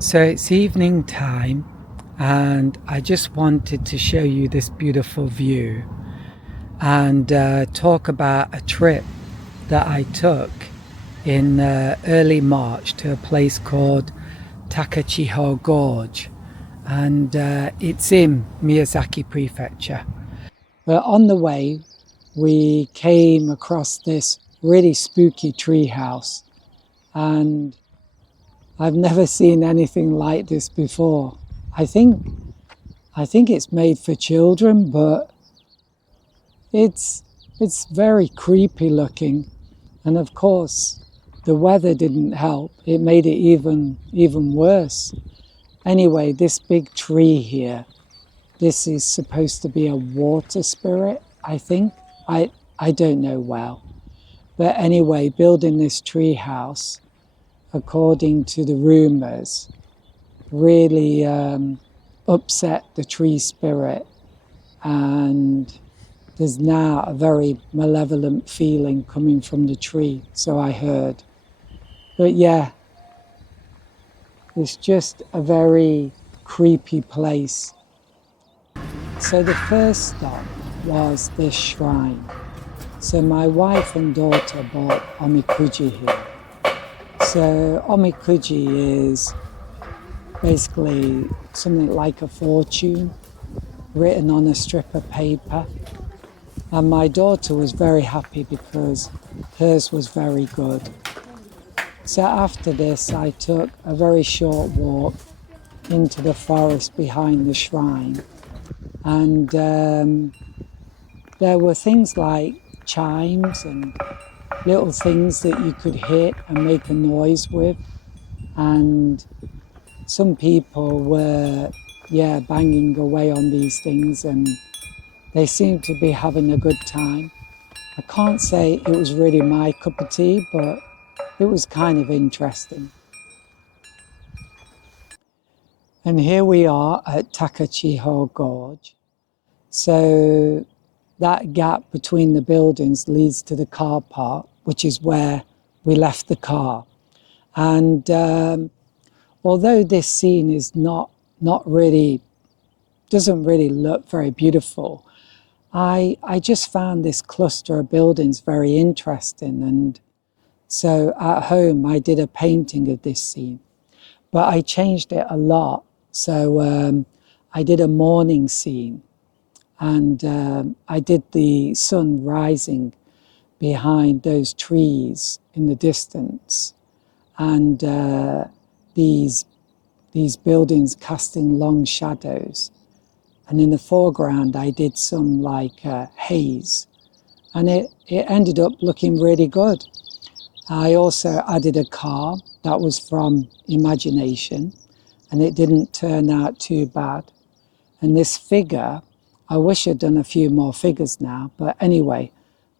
So it's evening time, and I just wanted to show you this beautiful view and talk about a trip that I took in early March to a place called Takachiho Gorge, and it's in Miyazaki prefecture. But on the way, we came across this really spooky treehouse, and I've never seen anything like this before. I think I think it's made for children, but it's it's very creepy looking, and of course, the weather didn't help. It made it even worse. Anyway, this big tree here, this is supposed to be a water spirit, I think. I don't know well. But anyway, building this tree house, according to the rumors, really upset the tree spirit, and there's now a very malevolent feeling coming from the tree, so I heard. But yeah, it's just a very creepy place. So the first stop was this shrine. So my wife and daughter bought omikuji here. So omikuji is basically something like a fortune written on a strip of paper. And my daughter was very happy because hers was very good. So after this, I took a very short walk into the forest behind the shrine. And there were things like chimes and little things that you could hit and make a noise with. And some people were, banging away on these things, and they seemed to be having a good time. I can't say it was really my cup of tea, but it was kind of interesting. And here we are at Takachiho Gorge. So that gap between the buildings leads to the car park, which is where we left the car. And although this scene is not really, doesn't really look very beautiful, I just found this cluster of buildings very interesting. And so at home, I did a painting of this scene, but I changed it a lot. So I did a morning scene, and I did the sun rising behind those trees in the distance, and these buildings casting long shadows. And in the foreground, I did some like haze, and it ended up looking really good. I also added a car that was from imagination, and it didn't turn out too bad. And this figure, I wish I'd done a few more figures now, but anyway,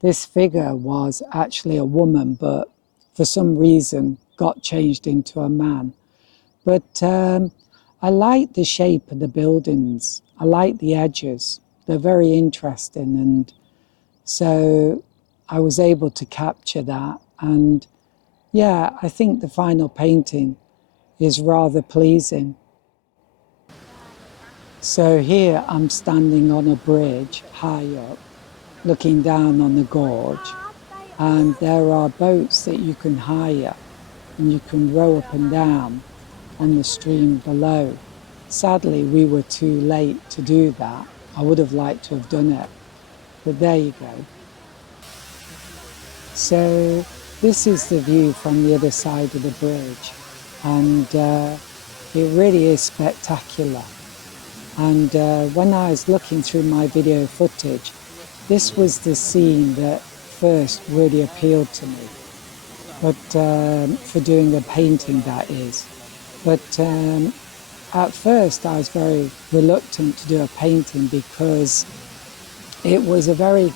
this figure was actually a woman, but for some reason got changed into a man. But I like the shape of the buildings. I like the edges. They're very interesting. And so I was able to capture that. And yeah, I think the final painting is rather pleasing. So here I'm standing on a bridge high up, looking down on the gorge. And there are boats that you can hire, and you can row up and down on the stream below. Sadly, we were too late to do that. I would have liked to have done it, but there you go. So this is the view from the other side of the bridge, and it really is spectacular. And when I was looking through my video footage, this was the scene that first really appealed to me, but for doing a painting, that is. But at first I was very reluctant to do a painting because it was a very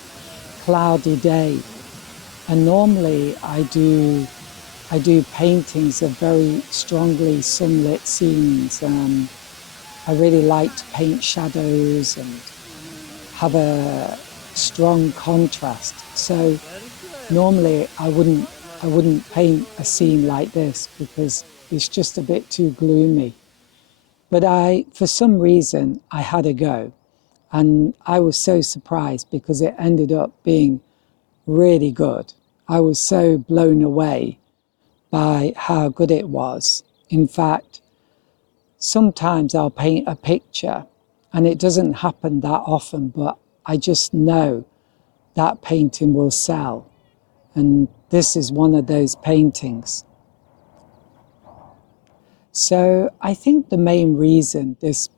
cloudy day, and normally I do paintings of very strongly sunlit scenes. I really like to paint shadows and have a strong contrast. So normally I wouldn't paint a scene like this because it's just a bit too gloomy. But for some reason, I had a go. And I was so surprised because it ended up being really good. I was so blown away by how good it was. In fact, sometimes I'll paint a picture and it doesn't happen that often, but I just know that painting will sell. And this is one of those paintings. So I think the main reason this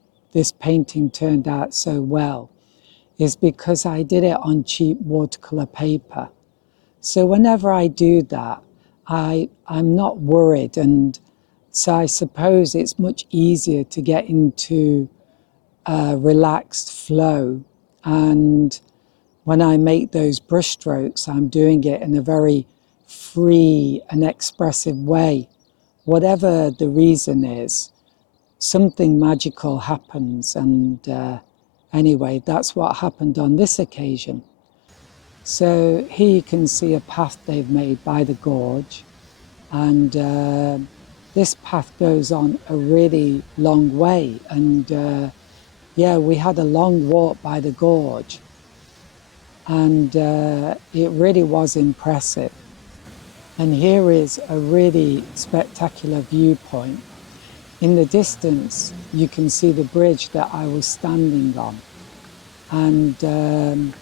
painting turned out so well is because I did it on cheap watercolor paper. So whenever I do that, I'm not worried, and so I suppose it's much easier to get into a relaxed flow. And when I make those brush strokes, I'm doing it in a very free and expressive way. Whatever the reason is, something magical happens, and anyway, that's what happened on this occasion. So here you can see a path they've made by the gorge, and this path goes on a really long way, and yeah, we had a long walk by the gorge, and it really was impressive. And here is a really spectacular viewpoint. In the distance, you can see the bridge that I was standing on. And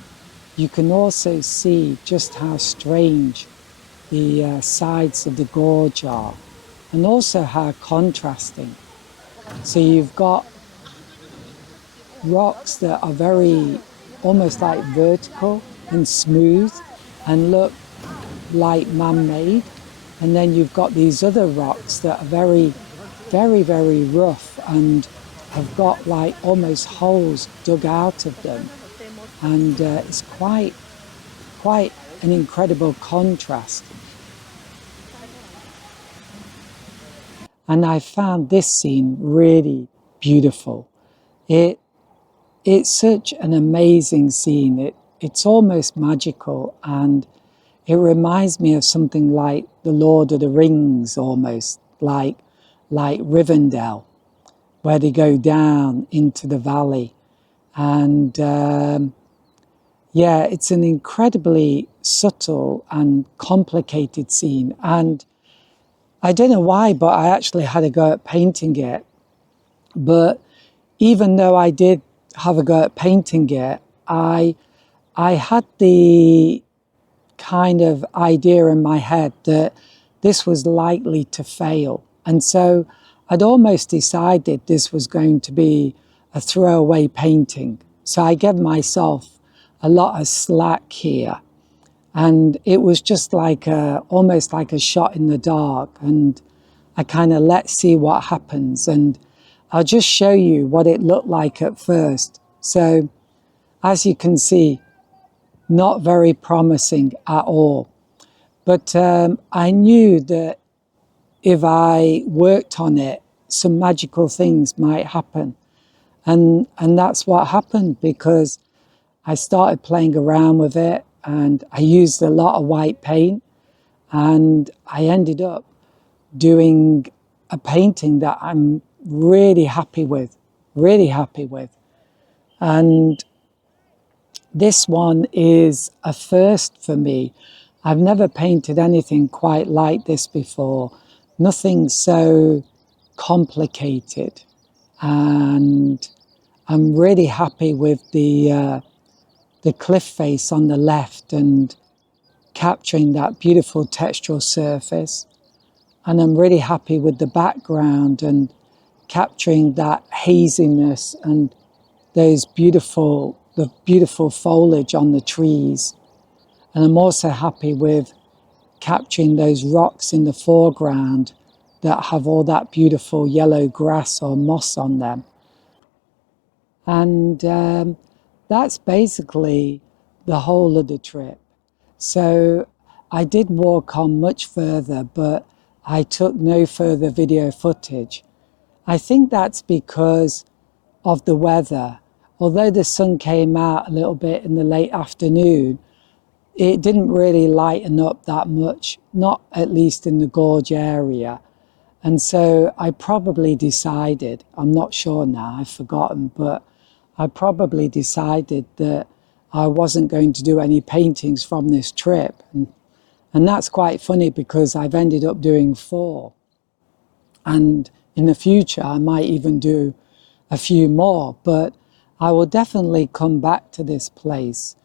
you can also see just how strange the sides of the gorge are, and also how contrasting. So you've got rocks that are very, almost like vertical and smooth and look like man-made. And then you've got these other rocks that are very, very rough and have got like almost holes dug out of them. And it's quite an incredible contrast. And I found this scene really beautiful. It's such an amazing scene. It's almost magical, and it reminds me of something like The Lord of the Rings, almost like Rivendell, where they go down into the valley. And yeah, it's an incredibly subtle and complicated scene. And I don't know why, but I actually had a go at painting it. But even though I did have a go at painting it, I had the kind of idea in my head that this was likely to fail. And so I'd almost decided this was going to be a throwaway painting. So I gave myself a lot of slack here. And it was just like almost like a shot in the dark. And I kind of let's see what happens. And I'll just show you what it looked like at first. So as you can see, not very promising at all. But I knew that if I worked on it, some magical things might happen. And that's what happened, because I started playing around with it and I used a lot of white paint, and I ended up doing a painting that I'm really happy with, really happy with. And this one is a first for me. I've never painted anything quite like this before. Nothing so complicated. And I'm really happy with the cliff face on the left and capturing that beautiful textural surface. And I'm really happy with the background and capturing that haziness and the beautiful foliage on the trees. And I'm also happy with capturing those rocks in the foreground that have all that beautiful yellow grass or moss on them. And that's basically the whole of the trip. So I did walk on much further, but I took no further video footage. I think that's because of the weather. Although the sun came out a little bit in the late afternoon, it didn't really lighten up that much, not at least in the gorge area. And so I probably decided, I'm not sure now, I've forgotten, but I probably decided that I wasn't going to do any paintings from this trip. And that's quite funny because I've ended up doing 4. And in the future, I might even do a few more, but I will definitely come back to this place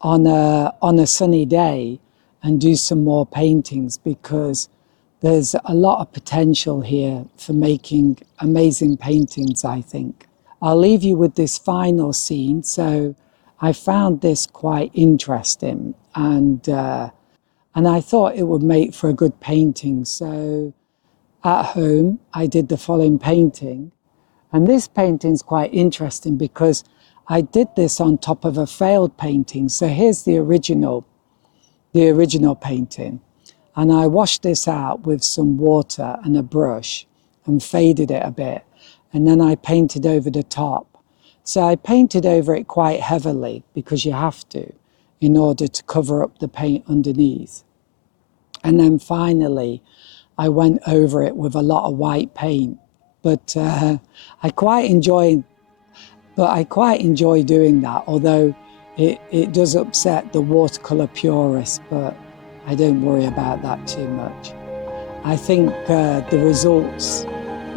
on a sunny day and do some more paintings, because there's a lot of potential here for making amazing paintings, I think. I'll leave you with this final scene. So I found this quite interesting, and I thought it would make for a good painting. So at home, I did the following painting. And this painting's quite interesting because I did this on top of a failed painting. So here's the original painting. And I washed this out with some water and a brush and faded it a bit. And then I painted over the top. So I painted over it quite heavily, because you have to, in order to cover up the paint underneath. And then finally, I went over it with a lot of white paint. But I quite enjoy doing that, although it does upset the watercolor purists, but I don't worry about that too much. I think the results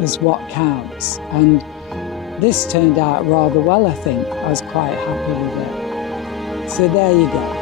is what counts. And this turned out rather well, I think. I was quite happy with it. So there you go.